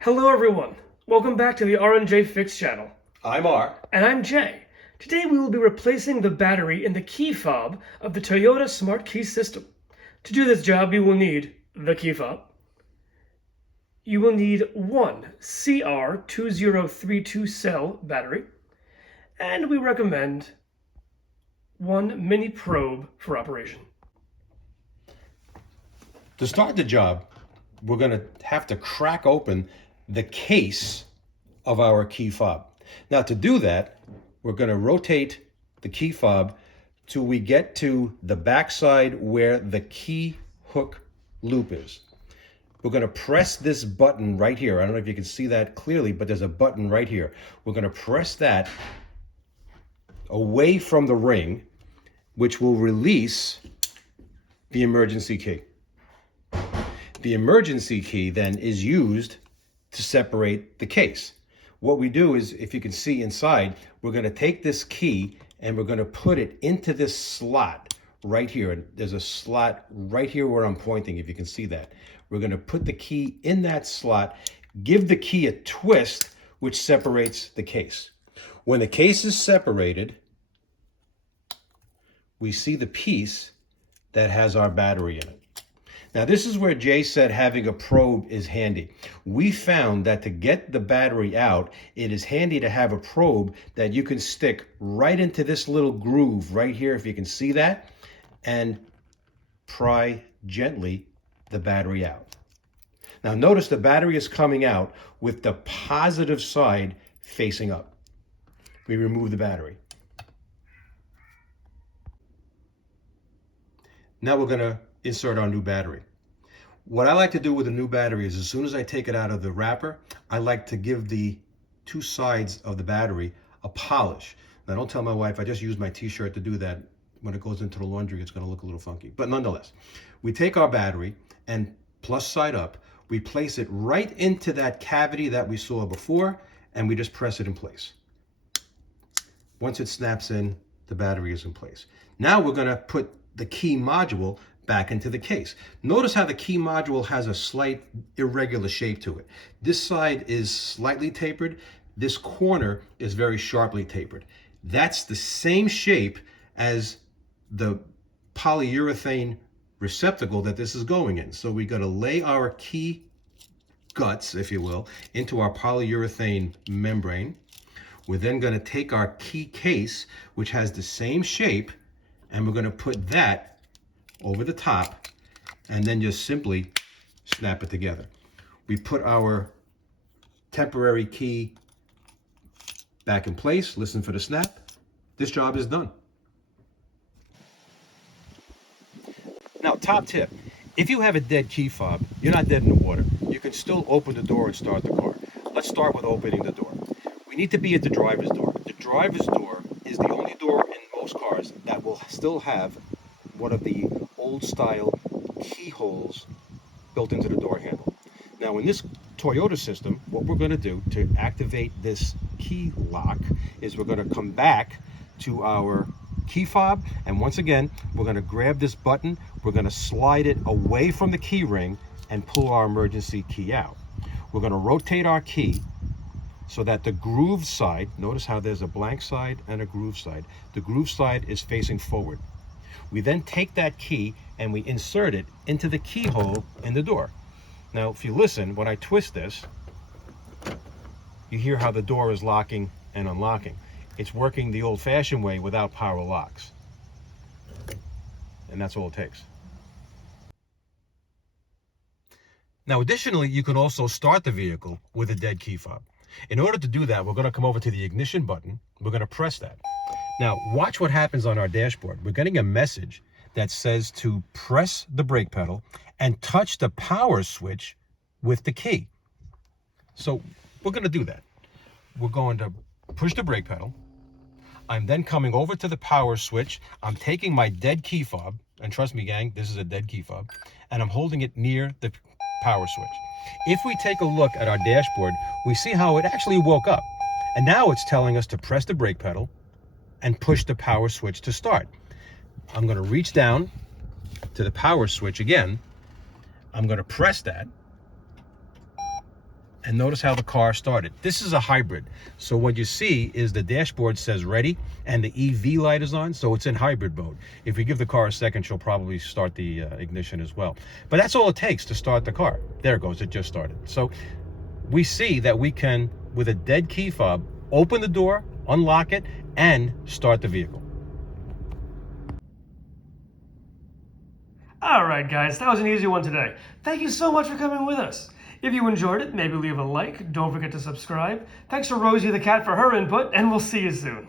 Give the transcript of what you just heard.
Hello everyone, welcome back to the R&J Fix channel. I'm R. And I'm Jay. Today we will be replacing the battery in the key fob of the Toyota Smart Key system. To do this job you will need the key fob. You will need one CR2032 cell battery. And we recommend one mini probe for operation. To start the job, we're going to have to crack open the case of our key fob. Now to do that, we're going to rotate the key fob till we get to the backside where the key hook loop is. We're going to press this button right here. I don't know if you can see that clearly, but there's a button right here. We're going to press that away from the ring, which will release the emergency key. The emergency key then is used to separate the case. What we do is, if you can see inside, we're going to take this key and we're going to put it into this slot right here. And there's a slot right here where I'm pointing, if you can see that. We're going to put the key in that slot, give the key a twist, which separates the case. When the case is separated, we see the piece that has our battery in it. Now, this is where Jay said having a probe is handy. We found that to get the battery out, it is handy to have a probe that you can stick right into this little groove right here, if you can see that, and pry gently the battery out. Now, notice the battery is coming out with the positive side facing up. We remove the battery. Now we're going to insert our new battery. What I like to do with a new battery is, as soon as I take it out of the wrapper, I like to give the two sides of the battery a polish. Now, don't tell my wife I just used my t-shirt to do that. When it goes into the laundry, it's going to look a little funky. But nonetheless, we take our battery and plus side up, we place it right into that cavity that we saw before, and we just press it in place. Once it snaps in, the battery is in place. Now we're going to put the key module back into the case. Notice how the key module has a slight irregular shape to it. This side is slightly tapered. This corner is very sharply tapered. That's the same shape as the polyurethane receptacle that this is going in. So we got to lay our key guts, if you will, into our polyurethane membrane. We're then going to take our key case, which has the same shape, and we're going to put that over the top and then just simply snap it together. We put our temporary key back in place, listen for the snap. This job is done. Now, top tip, if you have a dead key fob, you're not dead in the water. You can still open the door and start the car. Let's start with opening the door. We need to be at the driver's door. The driver's door is the only door in most cars that will still have one of the old style keyholes built into the door handle. Now, in this Toyota system, what we're going to do to activate this key lock is we're going to come back to our key fob, and once again we're going to grab this button, we're going to slide it away from the key ring and pull our emergency key out. We're going to rotate our key so that the groove side, notice how there's a blank side and a groove side, the groove side is facing forward. We then take that key and we insert it into the keyhole in the door. Now, if you listen, when I twist this, you hear how the door is locking and unlocking. It's working the old-fashioned way without power locks. And that's all it takes. Now, additionally, you can also start the vehicle with a dead key fob. In order to do that, we're going to come over to the ignition button. We're going to press that. Now, watch what happens on our dashboard. We're getting a message that says to press the brake pedal and touch the power switch with the key. So we're going to do that. We're going to push the brake pedal. I'm then coming over to the power switch. I'm taking my dead key fob, and trust me, gang, this is a dead key fob, and I'm holding it near the power switch. If we take a look at our dashboard, we see how it actually woke up. And now it's telling us to press the brake pedal and push the power switch to start. I'm going to reach down to the power switch again. I'm going to press that. And notice how the car started. This is a hybrid. So what you see is the dashboard says ready and the EV light is on, so it's in hybrid mode. If we give the car a second, she'll probably start the ignition as well. But that's all it takes to start the car. There it goes, it just started. So we see that we can, with a dead key fob, open the door, unlock it, and start the vehicle. All right, guys, that was an easy one today. Thank you so much for coming with us. If you enjoyed it, maybe leave a like. Don't forget to subscribe. Thanks to Rosie the cat for her input, and we'll see you soon.